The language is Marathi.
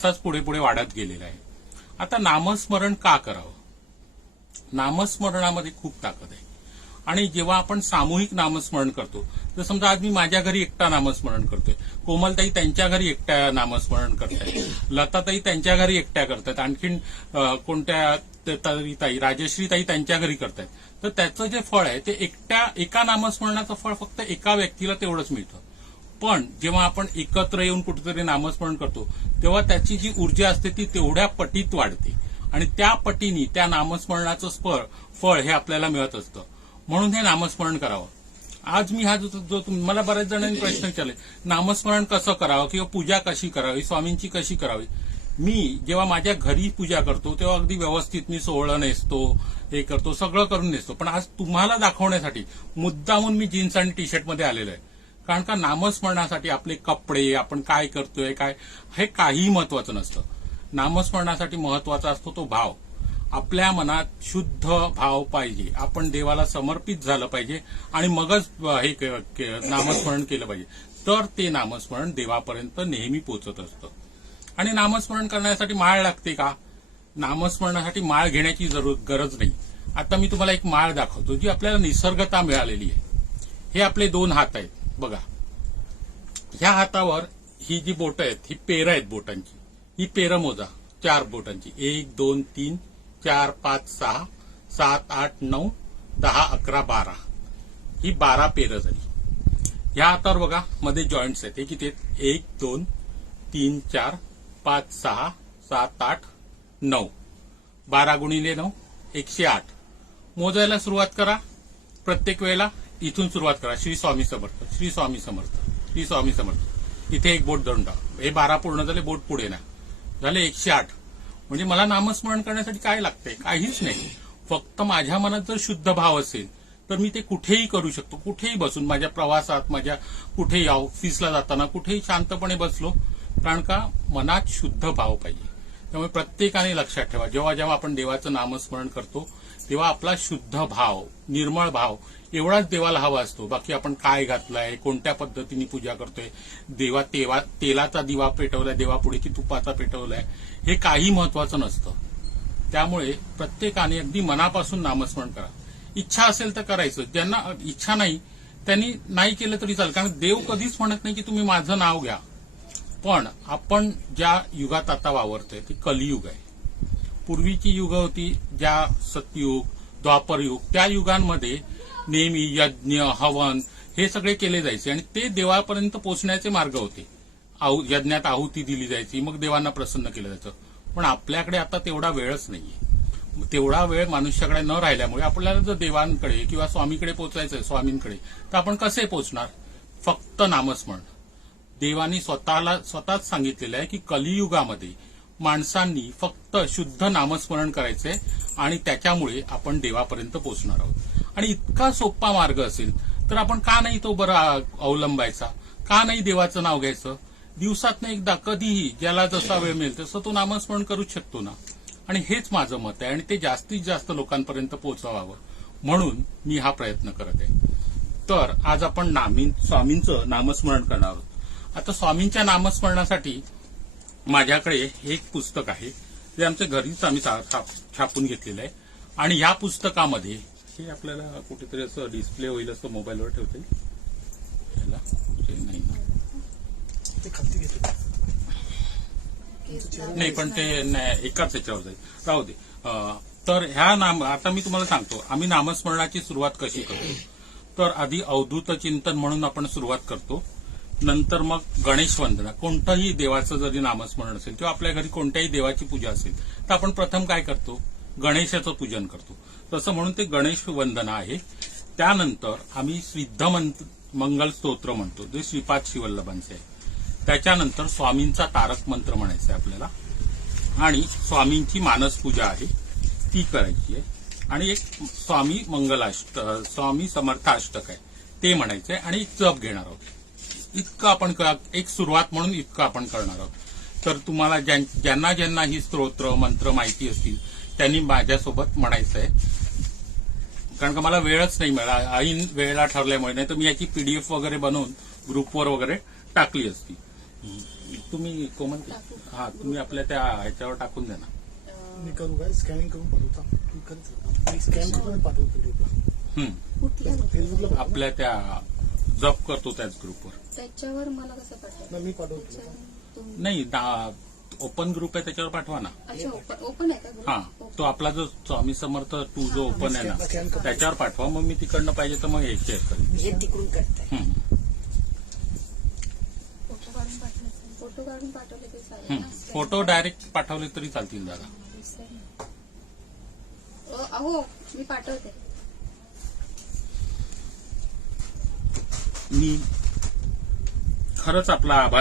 तसाच पुढे पुढे वाढत गेलेला आहे. आता नामस्मरण का करावं? नामस्मरणामध्ये खूप ताकद आहे. आणि जेव्हा आपण सामूहिक नामस्मरण करतो, तर समजा आज मी माझ्या घरी एकटा नामस्मरण करतोय, कोमलताई त्यांच्या घरी एकट्या नामस्मरण करतायत, लताताई त्यांच्या घरी एकट्या करतायत, आणखीन कोणत्या ताई राजश्रीताई त्यांच्या घरी करतायत, तर त्याचं जे फळ आहे ते एका नामस्मरणाचं फळ फक्त एका व्यक्तीला तेवढंच मिळतं. पण जेव्हा आपण एकत्र येऊन कुठेतरी नामस्मरण करतो, तेव्हा त्याची जी ऊर्जा असते ती तेवढ्या पटीत वाढते आणि त्या पटीने त्या नामस्मरणाचं फळ हे आपल्याला मिळत असतं. म्हणून हे नामस्मरण करावं. आज मी हा जो मला बऱ्याच जणांनी प्रश्न विचारले, नामस्मरण कसं करावं किंवा पूजा कशी करावी, स्वामींची कशी करावी. मी जेव्हा माझ्या घरी पूजा करतो तेव्हा अगदी व्यवस्थित मी सोहळं नेसतो, हे करतो, सगळं करून नेसतो. पण आज तुम्हाला दाखवण्यासाठी मुद्दामून मी जीन्स आणि टी शर्टमध्ये आलेलो आहे. कारण का नामस्मरणासाठी आपले कपडे, आपण काय करतोय काय, हे काहीही महत्वाचं नसतं. नामस्मरणासाठी महत्वाचा असतो तो भाव. आपल्या मनात शुद्ध भाव पाहिजे, आपण देवाला समर्पित झालं पाहिजे आणि मगच हे नामस्मरण केलं पाहिजे. तर ते नामस्मरण देवापर्यंत नेहमी पोहोचत असतं. आणि नामस्मरण करण्यासाठी माळ लागते का? नामस्मरणासाठी माळ घेण्याची गरज नाही. आता मी तुम्हाला एक माळ दाखवतो जी आपल्याला निसर्गता मिळालेली आहे. हे आपले 2 हात आहेत बघा. ह्या हातावर ही जी बोटं आहेत ही पेरं आहेत बोटांची. ही पेरं मोजा 4 बोटांची. 1 2 3 4 5 6 7 8 9 10 11 12. ही 12 पेरं झाली. ह्या हातावर बघा मध्ये जॉईंट्स आहेत. हे किती आहेत? 1 2 3 4 5 6 7 8 9. 12 गुणिले 9 108. मोजायला सुरुवात करा. प्रत्येक वेळेला इथून सुरुवात करा. श्री स्वामी समर्थ, श्री स्वामी समर्थ, श्री स्वामी समर्थ. इथे एक बोट धरून टाका. हे 12 पूर्ण झाले, बोट पुढे ना झाले 108. म्हणजे मला नामस्मरण करण्यासाठी काय लागतंय? काहीच नाही. फक्त माझ्या मनात जर शुद्ध भाव असेल तर मी ते कुठेही करू शकतो. कुठेही बसून, माझ्या प्रवासात, माझ्या कुठेही ऑफिसला जाताना कुठेही शांतपणे बसलो. कारण का मनात शुद्ध भाव पाहिजे. त्यामुळे प्रत्येकाने लक्षात ठेवा, जेव्हा जेव्हा आपण देवाचं नामस्मरण करतो तेव्हा आपला शुद्ध भाव, निर्मळ भाव एवढाच देवाला हवा असतो. बाकी आपण काय घातलाय, कोणत्या पद्धतीने पूजा करतोय, तेलाचा दिवा पेटवलाय देवापुढे की तुपाचा पेटवलाय, हे काही महत्वाचं नसतं. त्यामुळे प्रत्येकाने अगदी मनापासून नामस्मरण करा. इच्छा असेल तर करायचं, ज्यांना इच्छा नाही त्यांनी नाही केलं तरी चालेल. कारण देव कधीच म्हणत नाही की तुम्ही माझं नाव घ्या. पण आपण ज्या युगात आता वावरतोय ते कलियुग आहे. पूर्वीची युग होती, ज्या सतयुग, द्वापरयुग, त्या युगांमध्ये नेहमी यज्ञ, हवन हे सगळे केले जायचे आणि ते देवापर्यंत पोहोचण्याचे मार्ग होते. यज्ञात आहुती दिली जायची, मग देवांना प्रसन्न केलं जायचं. पण आपल्याकडे आता तेवढा वेळच नाहीये. तेवढा वेळ मनुष्याकडे न राहिल्यामुळे आपल्याला जर देवांकडे किंवा स्वामीकडे पोहोचायचंय, स्वामींकडे, तर आपण कसे पोहोचणार? फक्त नामस्मरण. देवानी स्वतःच सांगितलेलं आहे की कलियुगामध्ये माणसांनी फक्त शुद्ध नामस्मरण करायचंय आणि त्याच्यामुळे आपण देवापर्यंत पोहोचणार आहोत. आणि इतका सोपा मार्ग असेल तर आपण का नाही तो बरा अवलंबायचा? का नाही देवाचं नाव घ्यायचं? दिवसातनं एकदा कधीही ज्याला जसा वेळ मिळेल तसं तो नामस्मरण करूच शकतो ना. आणि हेच माझं मत आहे आणि ते जास्तीत जास्त लोकांपर्यंत पोहोचवावं म्हणून मी हा प्रयत्न करत आहे. तर आज आपण स्वामींचं नामस्मरण करणार आहोत. आता स्वामींच्या नामस्मरणासाठी माझ्याकडे एक पुस्तक आहे, जे आमच्या घरीच आम्ही छापून घेतलेलं आहे. आणि या पुस्तकामध्ये हे आपल्याला कुठेतरी असं डिस्प्ले होईल असं मोबाईलवर ठेवता येईल. नाही पण ते एकाच याच्यावर जाईल, राहू दे. तर आता मी तुम्हाला सांगतो आम्ही नामस्मरणाची सुरुवात कशी करतो. तर आधी अवधूत चिंतन म्हणून आपण सुरुवात करतो. नंतर मग गणेश वंदना. कोणतंही देवाचं जरी नामस्मरण असेल किंवा आपल्या घरी कोणत्याही देवाची पूजा असेल तर आपण प्रथम काय करतो? गणेशाचं पूजन करतो. तसं म्हणून ते गणेश वंदना आहे. त्यानंतर आम्ही सिद्ध मंगल स्तोत्र म्हणतो, जे श्रीपाद श्रीवल्लभांचे आहे. त्याच्यानंतर स्वामींचा तारक मंत्र म्हणायचा आहे आपल्याला. आणि स्वामींची मानस पूजा आहे ती करायची आहे. आणि एक स्वामी समर्थाष्टक आहे ते म्हणायचंय आणि जप घेणार आहोत. इतकं आपण एक सुरुवात म्हणून इतकं आपण करणार आहोत. तर तुम्हाला ज्यांना ज्यांना ही स्तोत्र मंत्र माहिती असतील त्यांनी माझ्यासोबत म्हणायचं आहे. कारण का मला वेळच नाही मिळाला, ऐन वेळेला ठरल्यामुळे, नाही तर मी याची PDF वगैरे बनवून ग्रुपवर वगैरे टाकली असती. तुम्ही कोमल हा तुम्ही आपल्या त्या ह्याच्यावर टाकून द्या ना. मी करू काय स्कॅनिंग करून पाठवता मी करत मी स्कॅन करून पाठवतो ग्रुपला. कुठल्या फेसबुकला पाठवतो. आपल्या त्या जॉब करतो त्याच ग्रुपवर. त्याच्यावर मला कसं पाठवायचं? मी पाठवतो. तुम्ही- नाही ओपन ग्रुप आहे त्याच्यावर पाठवा ना. अच्छा ओपन आहे का group? हा ओपन. तो आपला जो स्वामी समर्थ टू जो ओपन आहे ना त्याच्यावर पाठवा. मग मी तिकडनं पाहिजे तर मग हे शेअर करेन. हे तिकडून करताय. फोटो काढून पाठवले ते चालेल ना? फोटो डायरेक्ट पाठवले तरी चालतील दादा. अहो मी पाठवते. मी खरंच आपला आभार